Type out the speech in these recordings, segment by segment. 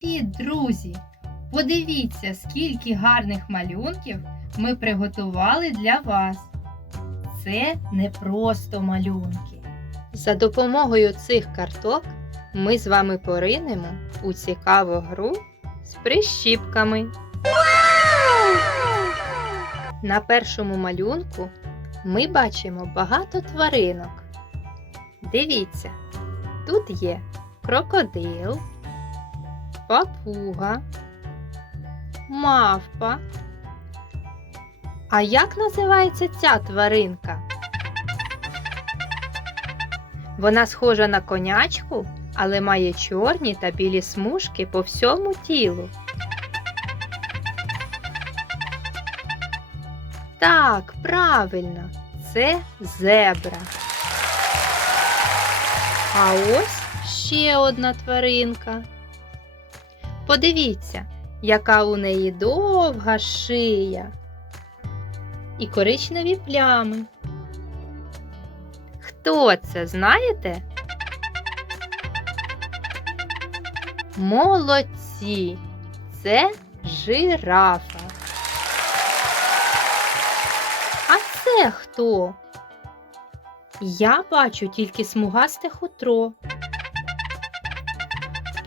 Привіт, друзі! Подивіться, скільки гарних малюнків ми приготували для вас. Це не просто малюнки. За допомогою цих карток ми з вами поринемо у цікаву гру з прищіпками. На першому малюнку ми бачимо багато тваринок. Дивіться, тут є крокодил, папуга, мавпа. А як називається ця тваринка? Вона схожа на конячку, але має чорні та білі смужки по всьому тілу. Так, правильно, це зебра. А ось ще одна тваринка. Подивіться, яка у неї довга шия і коричневі плями. Хто це, знаєте? Молодці! Це жирафа. А це хто? Я бачу тільки смугасте хутро.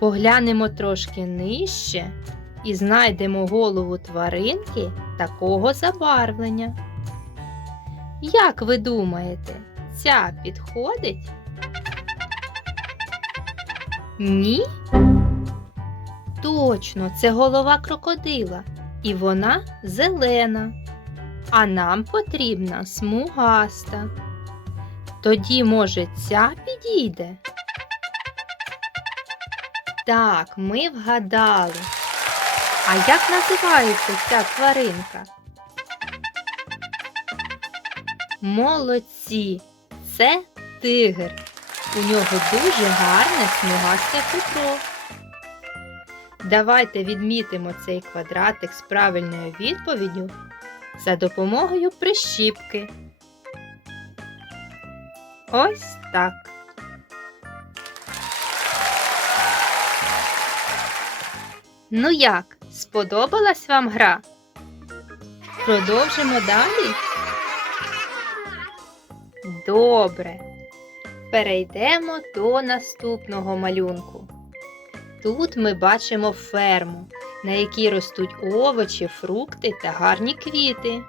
Поглянемо трошки нижче і знайдемо голову тваринки такого забарвлення. Як ви думаєте, ця підходить? Ні? Точно, це голова крокодила, і вона зелена. А нам потрібна смугаста. Тоді, може, ця підійде? Так, ми вгадали. А як називається ця тваринка? Молодці! Це тигр. У нього дуже гарне смугасте хутро. Давайте відмітимо цей квадратик з правильною відповіддю за допомогою прищіпки. Ось так. Ну як, сподобалась вам гра? Продовжимо далі? Добре. Перейдемо до наступного малюнку. Тут ми бачимо ферму, на якій ростуть овочі, фрукти та гарні квіти.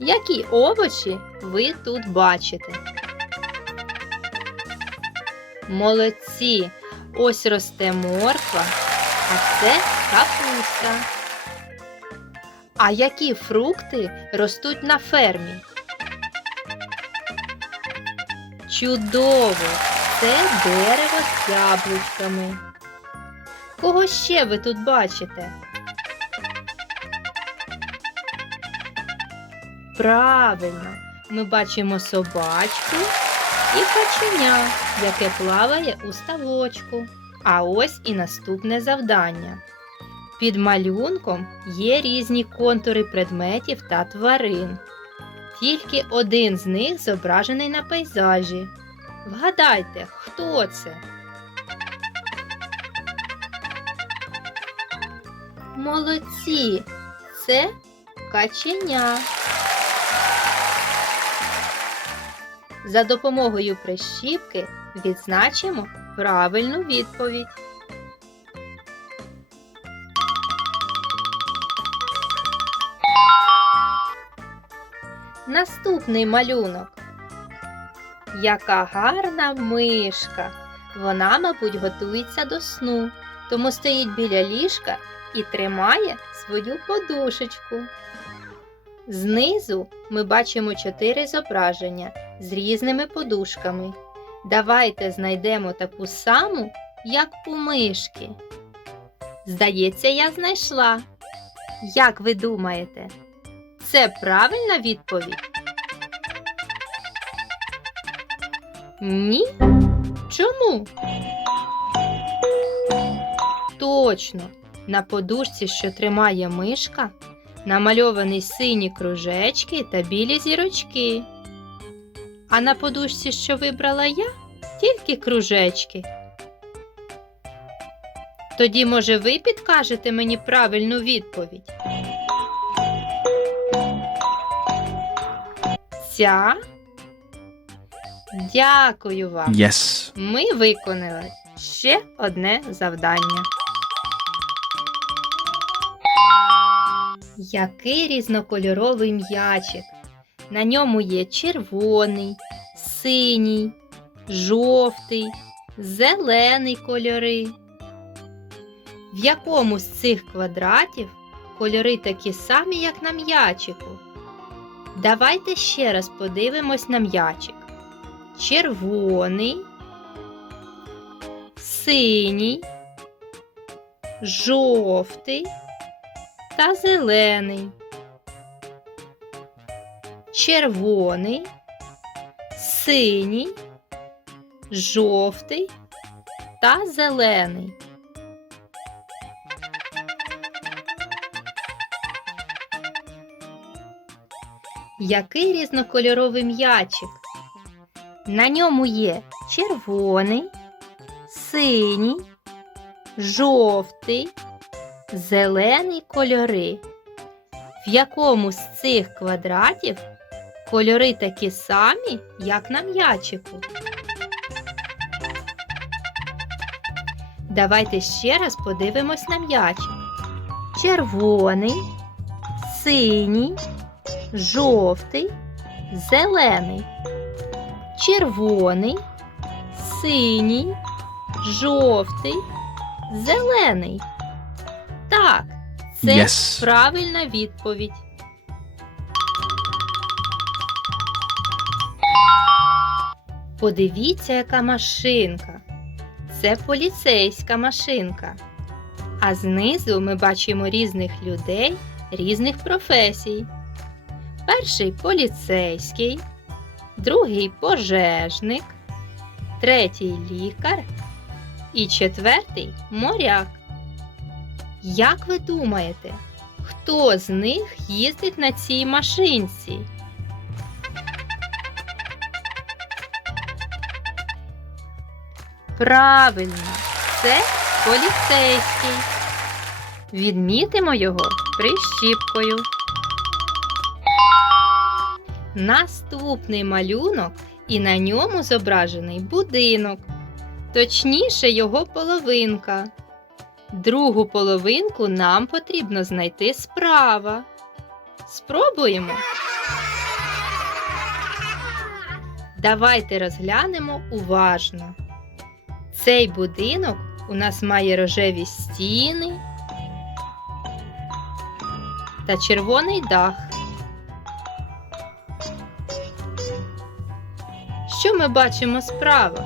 Які овочі ви тут бачите? Молодці! Ось росте морква, а це капуста. А які фрукти ростуть на фермі? Чудово! Це дерево з яблучками. Кого ще ви тут бачите? Правильно, ми бачимо собачку і каченя, яке плаває у ставочку. А ось і наступне завдання. Під малюнком є різні контури предметів та тварин. Тільки один з них зображений на пейзажі. Вгадайте, хто це? Молодці! Це каченя. За допомогою прищіпки відзначимо правильну відповідь. Наступний малюнок. Яка гарна мишка. Вона, мабуть, готується до сну, тому стоїть біля ліжка і тримає свою подушечку. Знизу ми бачимо чотири зображення з різними подушками. Давайте знайдемо таку саму, як у мишки. Здається, я знайшла. Як ви думаєте, це правильна відповідь? Ні? Чому? Точно, на подушці, що тримає мишка, намальовані сині кружечки та білі зірочки. А на подушці, що вибрала я, тільки кружечки. Тоді, може, ви підкажете мені правильну відповідь? Ця? Дякую вам. Yes. Ми виконали ще одне завдання. Який різнокольоровий м'ячик. На ньому є червоний, синій, жовтий, зелений кольори. В якому з цих квадратів кольори такі самі, як на м'ячику? Давайте ще раз подивимось на м'ячик. Червоний, синій, жовтий та зелений. Червоний, синій, жовтий та зелений. Який різнокольоровий м'ячик? На ньому є червоний, синій, жовтий, зелений кольори. В якому з цих квадратів кольори такі самі, як на м'ячику? Давайте ще раз подивимось на м'ячик. Червоний, синій, жовтий, зелений. Червоний, синій, жовтий, зелений. Так, це Yes. правильна відповідь. Подивіться, яка машинка. Це поліцейська машинка. А знизу ми бачимо різних людей різних професій. Перший поліцейський, другий пожежник, третій лікар і четвертий моряк. Як ви думаєте, хто з них їздить на цій машинці? Правильно, це поліцейський. Відмітимо його прищіпкою. Наступний малюнок, і на ньому зображений будинок, точніше його половинка. Другу половинку нам потрібно знайти справа. Спробуємо. Давайте розглянемо уважно. Цей будинок у нас має рожеві стіни та червоний дах. Що ми бачимо справа?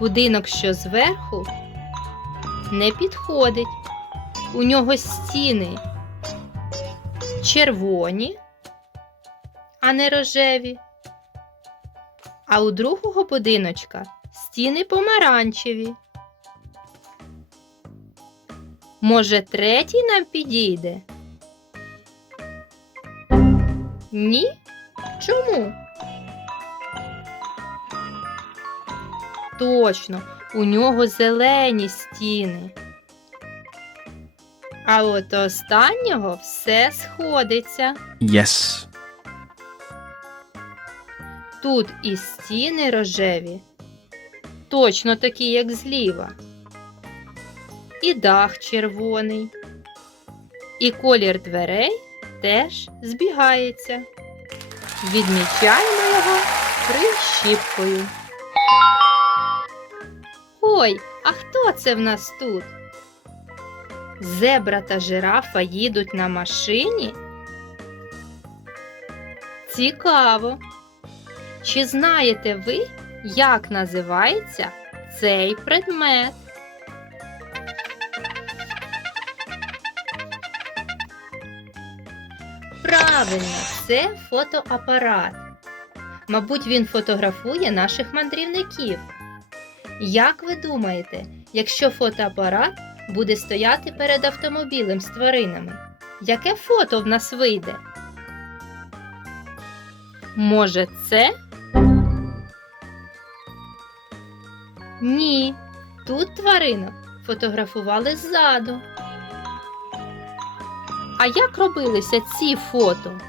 Будинок, що зверху, не підходить. У нього стіни червоні, а не рожеві. А у другого будиночка стіни помаранчеві. Може, третій нам підійде? Ні? Чому? Точно, у нього зелені стіни. А от останнього все сходиться. Yes. Тут і стіни рожеві, точно такі, як зліва. І дах червоний. І колір дверей теж збігається. Відмічаємо його прищіпкою. Ой, а хто це в нас тут? Зебра та жирафа їдуть на машині? Цікаво. Чи знаєте ви, як називається цей предмет? Правильно, це фотоапарат. Мабуть, він фотографує наших мандрівників. Як ви думаєте, якщо фотоапарат буде стояти перед автомобілем з тваринами, яке фото в нас вийде? Може, це? Ні. Тут тваринок сфотографували ззаду. А як робилися ці фото?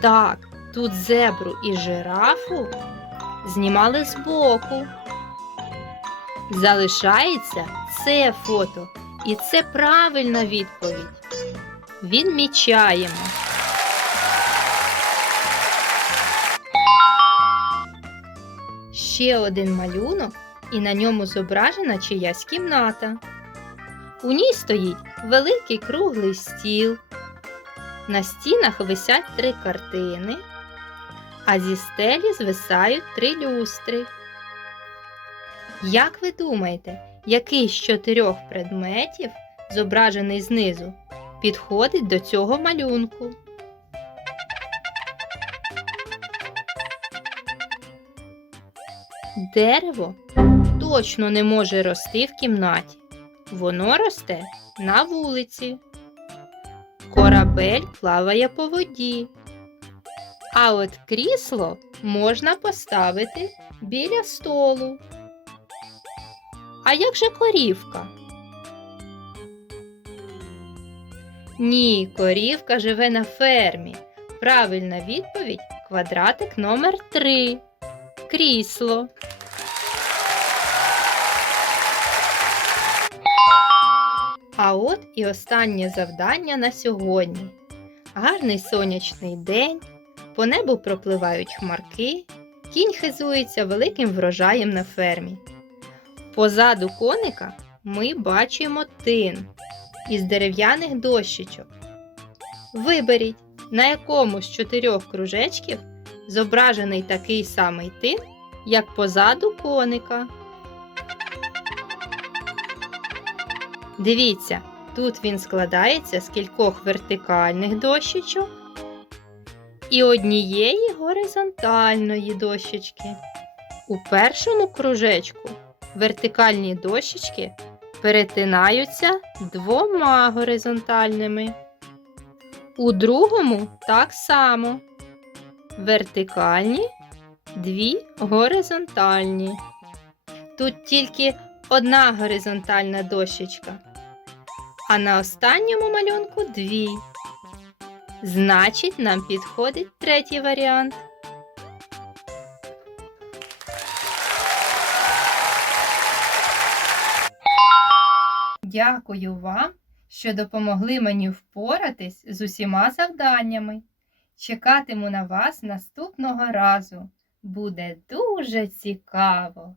Так, тут зебру і жирафу знімали збоку. Залишається це фото, і це правильна відповідь. Відмічаємо. Ще один малюнок, і на ньому зображена чиясь кімната. У ній стоїть великий круглий стіл. На стінах висять три картини, а зі стелі звисають три люстри. Як ви думаєте, який з чотирьох предметів, зображений знизу, підходить до цього малюнку? Дерево точно не може рости в кімнаті. Воно росте на вулиці. Корабель плаває по воді. А от крісло можна поставити біля столу. А як же корівка? Ні, корівка живе на фермі. Правильна відповідь квадратик номер 3. Крісло. А от і останнє завдання на сьогодні. Гарний сонячний день, по небу пропливають хмарки, кінь хизується великим врожаєм на фермі. Позаду коника ми бачимо тин із дерев'яних дощечок. Виберіть, на якому з чотирьох кружечків зображений такий самий тин, як позаду коника. Дивіться, тут він складається з кількох вертикальних дощечок і однієї горизонтальної дощечки. У першому кружечку вертикальні дощечки перетинаються двома горизонтальними. У другому так само. Вертикальні, дві горизонтальні. Тут тільки одна горизонтальна дощечка, а на останньому малюнку дві. Значить, нам підходить третій варіант. Дякую вам, що допомогли мені впоратись з усіма завданнями. Чекатиму на вас наступного разу. Буде дуже цікаво!